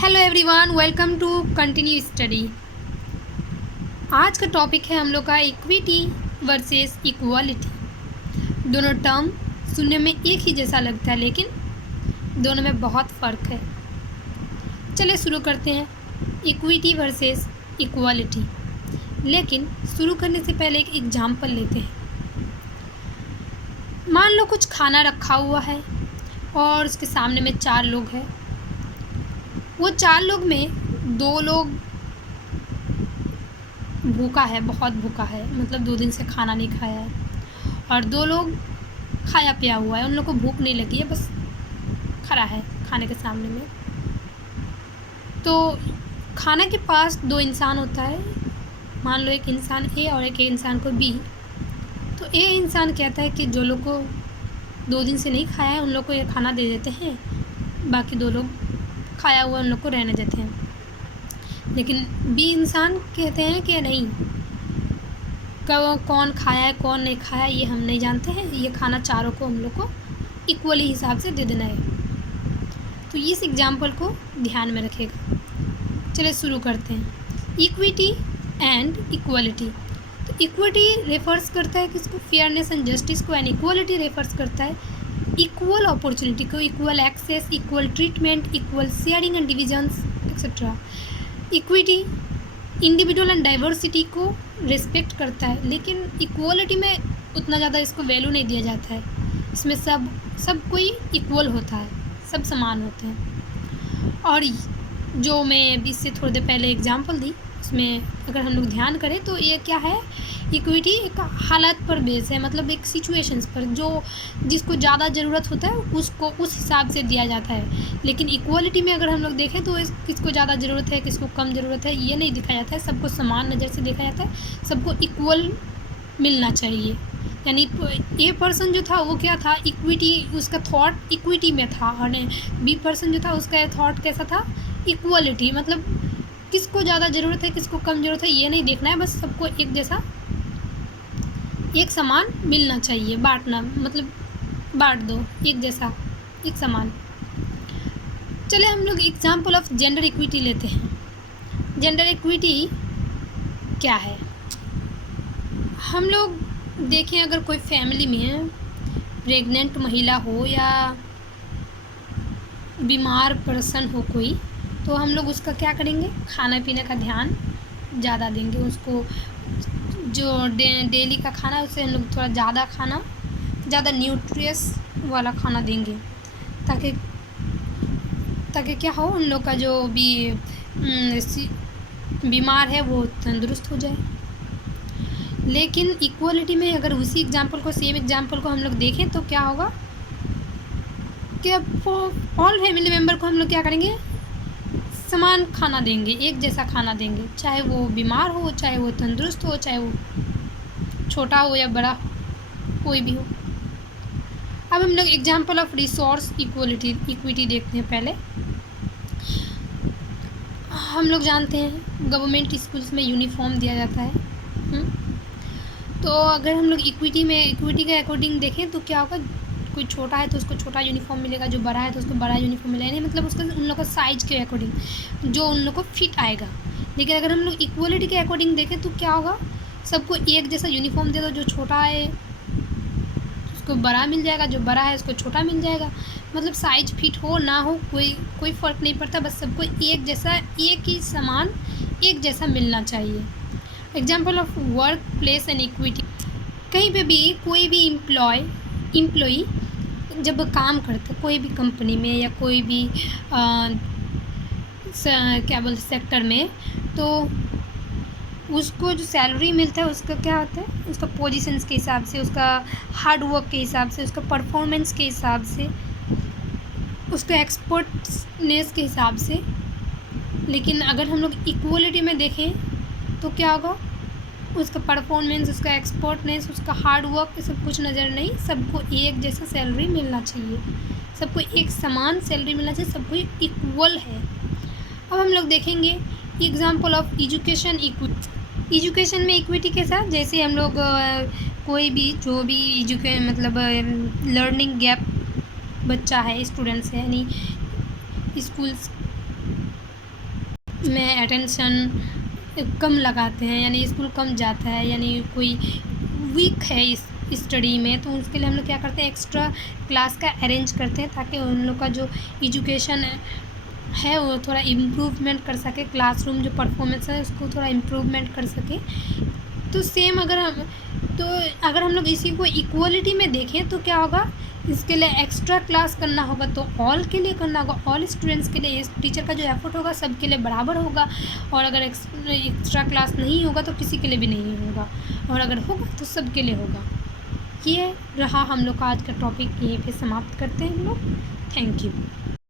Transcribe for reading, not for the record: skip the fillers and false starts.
Hello everyone, welcome to continue study. आज का topic है हम लोग का इक्विटी वर्सेस इक्वालिटी। दोनों टर्म सुनने में एक ही जैसा लगता है, लेकिन दोनों में बहुत फ़र्क है। चलिए शुरू करते हैं, इक्विटी वर्सेस इक्वालिटी। लेकिन शुरू करने से पहले एक एग्जांपल लेते हैं। मान लो कुछ खाना रखा हुआ है और उसके सामने में 4 लोग हैं। वो 4 लोग में 2 लोग भूखा है, बहुत भूखा है, मतलब 2 दिन से खाना नहीं खाया है, और 2 लोग खाया पिया हुआ है, उन लोग को भूख नहीं लगी है, बस खड़ा है खाने के सामने में। तो खाने के पास 2 इंसान होता है, मान लो एक इंसान ए और एक इंसान को बी। तो ए इंसान कहता है कि जो लोग को 2 दिन से नहीं खाया है उन लोग को ये खाना दे देते हैं, बाकी 2 लोग खाया हुआ उन लोग को रहने देते हैं। लेकिन बी इंसान कहते हैं कि नहीं, कब कौन खाया है कौन नहीं खाया ये हम नहीं जानते हैं, ये खाना चारों को हम लोग को इक्वली हिसाब से दे देना है। तो इस एग्जाम्पल को ध्यान में रखेगा। चलिए शुरू करते हैं, इक्विटी एंड इक्वलिटी। तो इक्विटी रेफर्स करता है किसको, फेयरनेस एंड जस्टिस को, एंड इक्वलिटी रेफर्स करता है इक्वल अपॉर्चुनिटी को, equal access, equal treatment, equal sharing and divisions etcetera. Equity individual and diversity को रिस्पेक्ट करता है, लेकिन इक्वलिटी में उतना ज़्यादा इसको वैल्यू नहीं दिया जाता है। इसमें सब कोई इक्वल होता है, सब समान होते हैं। और जो मैं अभी इससे थोड़ी देर पहले एग्जांपल दी, उसमें अगर हम लोग ध्यान करें तो ये क्या है, इक्विटी एक हालत पर बेस है, मतलब एक सिचुएशंस पर, जो जिसको ज़्यादा ज़रूरत होता है उसको उस हिसाब से दिया जाता है। लेकिन इक्वलिटी में अगर हम लोग देखें तो किसको ज़्यादा ज़रूरत है किसको कम ज़रूरत है ये नहीं दिखाया जाता है, सबको समान नज़र से देखा जाता है, सबको इक्वल मिलना चाहिए। यानी ए पर्सन जो था वो क्या था, इक्विटी, उसका थॉट इक्विटी में था, और बी पर्सन जो था उसका थॉट कैसा था, इक्वलिटी। मतलब किसको ज़्यादा ज़रूरत है किसको कम ज़रूरत है ये नहीं देखना है, बस सबको एक जैसा एक समान मिलना चाहिए, बांटना मतलब बांट दो एक जैसा एक समान। चले हम लोग एग्जाम्पल ऑफ जेंडर इक्विटी लेते हैं। जेंडर इक्विटी क्या है, हम लोग देखें अगर कोई फैमिली में प्रेग्नेंट महिला हो या बीमार पर्सन हो कोई, तो हम लोग उसका क्या करेंगे, खाना पीने का ध्यान ज़्यादा देंगे। उसको जो डेली का खाना है उससे हम लोग थोड़ा ज़्यादा खाना, ज़्यादा न्यूट्रियस वाला खाना देंगे, ताकि क्या हो, उन लोग का जो भी बीमार है वो तंदुरुस्त हो जाए। लेकिन इक्वलिटी में अगर उसी एग्जाम्पल को, सेम एग्जाम्पल को हम लोग देखें तो क्या होगा कि ऑल फैमिली मेम्बर को हम लोग क्या करेंगे, समान खाना देंगे, एक जैसा खाना देंगे, चाहे वो बीमार हो, चाहे वो तंदुरुस्त हो, चाहे वो छोटा हो या बड़ा हो, कोई भी हो। अब हम लोग एग्जाम्पल ऑफ रिसोर्स इक्विटी देखते हैं। पहले हम लोग जानते हैं गवर्नमेंट स्कूल्स में यूनिफॉर्म दिया जाता है। तो अगर हम लोग इक्विटी के अकॉर्डिंग देखें तो क्या होगा, कोई छोटा है तो उसको छोटा यूनिफॉर्म मिलेगा, जो बड़ा है तो उसको बड़ा यूनिफॉर्म मिलेगा, नहीं मतलब उसका उन लोग का साइज के अकॉर्डिंग जो उन लोग को फिट आएगा। लेकिन अगर हम लोग इक्वलिटी के अकॉर्डिंग देखें तो क्या होगा, सबको एक जैसा यूनिफॉर्म दे दो, जो छोटा है उसको बड़ा मिल जाएगा, जो बड़ा है उसको छोटा मिल जाएगा। मतलब साइज फिट हो ना हो कोई फ़र्क नहीं पड़ता, बस सबको एक जैसा, एक ही समान एक जैसा मिलना चाहिए। Example of work place and equity, कहीं पे भी कोई भी एम्प्लॉई जब काम करते कोई भी कंपनी में या कोई भी क्या बोलते सेक्टर में, तो उसको जो सैलरी मिलता है उसका क्या होता है, उसका पोजीशंस के हिसाब से, उसका हार्ड वर्क के हिसाब से, उसका परफॉर्मेंस के हिसाब से, उसका एक्सपर्टनेस के हिसाब से। लेकिन अगर हम लोग इक्वलिटी में देखें तो क्या होगा, उसका परफॉर्मेंस, उसका एक्सपर्टनेस, उसका हार्ड वर्क सब कुछ नज़र नहीं, सबको एक जैसा सैलरी मिलना चाहिए, सबको एक समान सैलरी मिलना चाहिए, सबको इक्वल है। अब हम लोग देखेंगे example of education equity. Education में इक्विटी के साथ, जैसे हम लोग कोई भी जो भी मतलब लर्निंग गैप बच्चा है, स्टूडेंट्स है, यानी स्कूल्स में अटेंशन कम लगाते हैं, यानी स्कूल कम जाता है, यानी कोई वीक है इस स्टडी में, तो उसके लिए हम लोग क्या करते हैं, एक्स्ट्रा क्लास का अरेंज करते हैं ताकि उन लोग का जो एजुकेशन है वो थोड़ा इम्प्रूवमेंट कर सके, क्लासरूम जो परफॉर्मेंस है उसको थोड़ा इम्प्रूवमेंट कर सके। तो सेम अगर हम लोग इसी को इक्वलिटी में देखें तो क्या होगा, इसके लिए एक्स्ट्रा क्लास करना होगा, तो ऑल के लिए करना होगा, ऑल स्टूडेंट्स के लिए। इस टीचर का जो एफर्ट होगा सबके लिए बराबर होगा, और अगर एक्स्ट्रा क्लास नहीं होगा तो किसी के लिए भी नहीं होगा, और अगर होगा तो सबके लिए होगा। ये रहा हम लोग का आज का टॉपिक, यहीं पे समाप्त करते हैं हम लोग। Thank you.